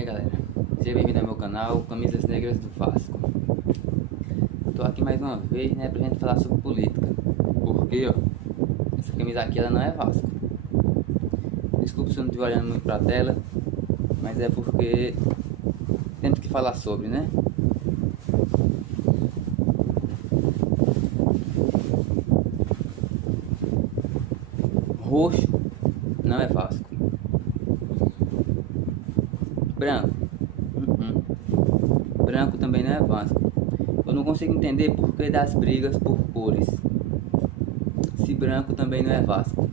Aí galera, seja bem-vindo ao meu canal Camisas Negras do Vasco. Tô aqui mais uma vez, né, pra gente falar sobre política. Porque, ó, essa camisa aqui ela não é Vasco. Desculpa se eu não estiver olhando muito pra tela, mas é porque temos que falar sobre, né? Roxo não é Vasco. Branco, branco também não é Vasco. Eu não consigo entender por que das brigas por cores, se branco também não é Vasco.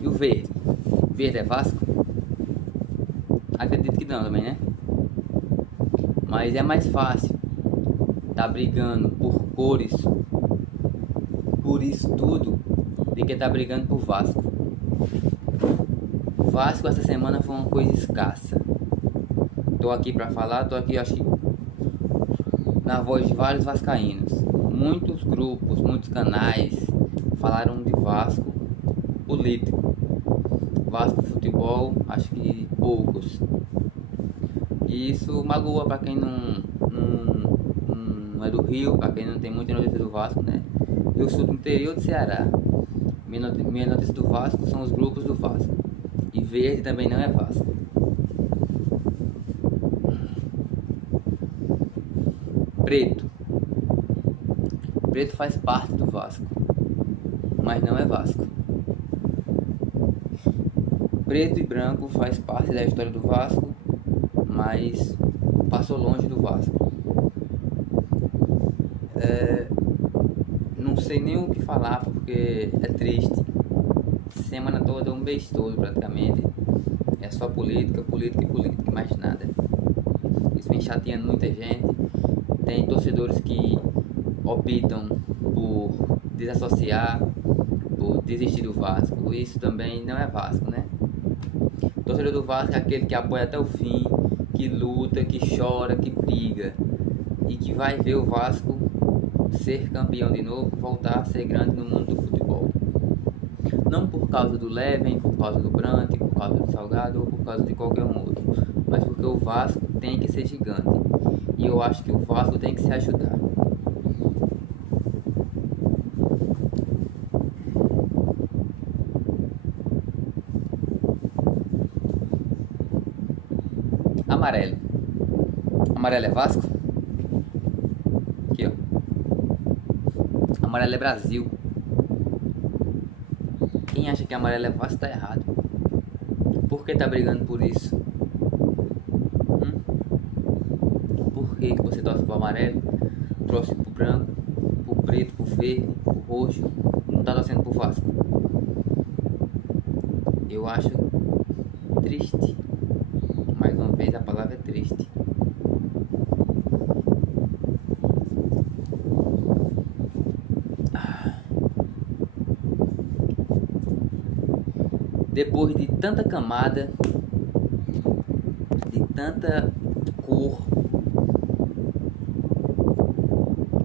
E o verde? Verde é Vasco? Acredito que não também, né? Mas é mais fácil tá brigando por cores, por isso tudo, do que tá brigando por Vasco. O Vasco essa semana foi uma coisa escassa. Tô aqui pra falar, tô aqui acho que na voz de vários vascaínos. Muitos grupos, muitos canais falaram de Vasco político. Vasco futebol, acho que poucos. E isso magoa pra quem não é do Rio, pra quem não tem muita notícia do Vasco, né? Eu sou do interior do Ceará. Minha notícia do Vasco são os grupos do Vasco. E verde também não é Vasco. Preto. Preto faz parte do Vasco, mas não é Vasco. Preto e branco faz parte da história do Vasco, mas passou longe do Vasco. Não sei nem o que falar porque é triste. Semana toda, um mês todo praticamente, é só política, política e política, mais nada. Isso vem chateando muita gente. Tem torcedores que optam por desassociar, por desistir do Vasco. Isso também não é Vasco, né? O torcedor do Vasco é aquele que apoia até o fim, que luta, que chora, que briga e que vai ver o Vasco ser campeão de novo, voltar a ser grande no mundo do futebol. Não por causa do Leven, por causa do Brant, por causa do Salgado ou por causa de qualquer um outro, mas porque o Vasco tem que ser gigante. E eu acho que o Vasco tem que se ajudar. Amarelo. Amarelo é Vasco? Aqui, ó. Amarelo é Brasil. Quem acha que amarelo é Vasco tá errado. Por que tá brigando por isso? Por que você torce pro amarelo, torce pro branco, pro preto, pro verde, pro roxo, não tá torcendo pro Vasco? Eu acho triste. Mais uma vez a palavra é triste. Depois de tanta camada, de tanta cor,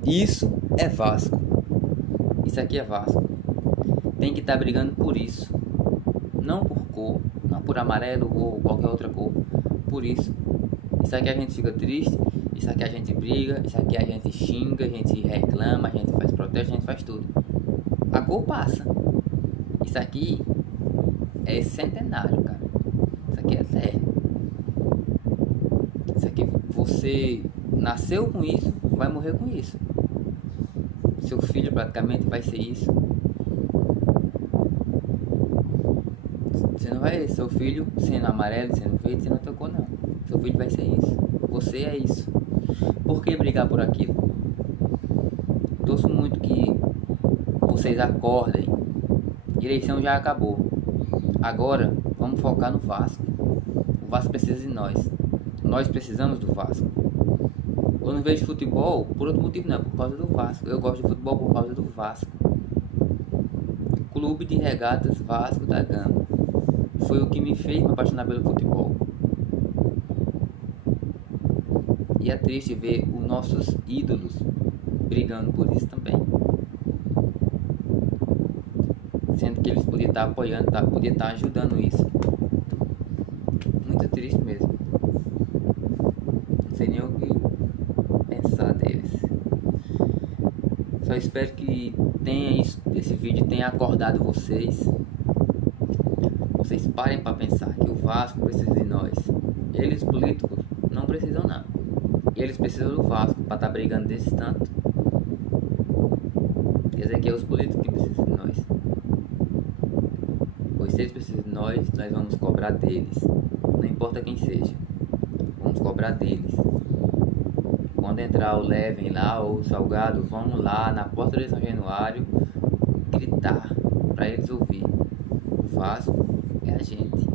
isso é Vasco. Isso aqui é Vasco. Tem que estar brigando por isso. Não por cor, não por amarelo ou qualquer outra cor. Por isso. Isso aqui a gente fica triste, isso aqui a gente briga, isso aqui a gente xinga, a gente reclama, a gente faz protesto, a gente faz tudo. A cor passa. Isso aqui é centenário, cara. Isso aqui é eterno. Isso aqui, você nasceu com isso, vai morrer com isso. Seu filho praticamente vai ser isso. Você não vai ver seu filho sendo amarelo, sendo verde, sendo outra cor, não. Seu filho vai ser isso. Você é isso. Por que brigar por aquilo? Torço muito que vocês acordem. Eleição já acabou. Agora vamos focar no Vasco. O Vasco precisa de nós. Nós precisamos do Vasco. Eu não vejo futebol por outro motivo, não, por causa do Vasco. Eu gosto de futebol por causa do Vasco. Clube de Regatas Vasco da Gama. Foi o que me fez me apaixonar pelo futebol. E é triste ver os nossos ídolos brigando por isso também. sendo que eles podiam estar apoiando, podiam estar ajudando isso. Muito triste mesmo. Não sei nem o que pensar deles. Só espero que esse vídeo tenha acordado vocês. Vocês parem para pensar que o Vasco precisa de nós. Eles políticos não precisam não. Eles precisam do Vasco para estar brigando desse tanto. Quer dizer que é os políticos que precisam de nós. Pois se eles precisam de nós vamos cobrar deles. Não importa quem seja. Vamos cobrar deles. Quando entrar o Levin lá ou o Salgado, vamos lá na porta de São Januário gritar para eles ouvir. O Vasco é a gente.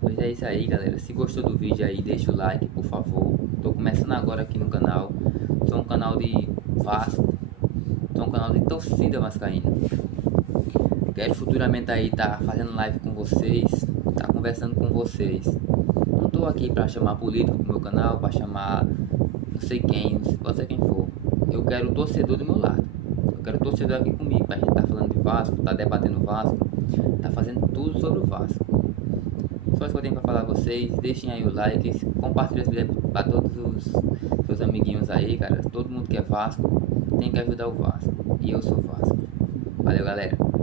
Pois é isso aí, galera. Se gostou do vídeo aí, deixa o like, por favor. Tô começando agora aqui no canal. Sou um canal de Vasco. Sou um canal de torcida vascaína. Quero futuramente aí estar fazendo live com vocês, estar conversando com vocês. Não tô aqui para chamar político pro meu canal, para chamar não sei quem, pode ser quem for. Eu quero o torcedor do meu lado. Eu quero o torcedor aqui comigo, pra gente estar falando de Vasco, tá debatendo o Vasco, tá fazendo tudo sobre o Vasco. Só isso que eu tenho para falar a vocês. Deixem aí o like, compartilhem esse vídeo para todos os seus amiguinhos aí, cara. Todo mundo que é Vasco tem que ajudar o Vasco. E eu sou Vasco. Valeu, galera.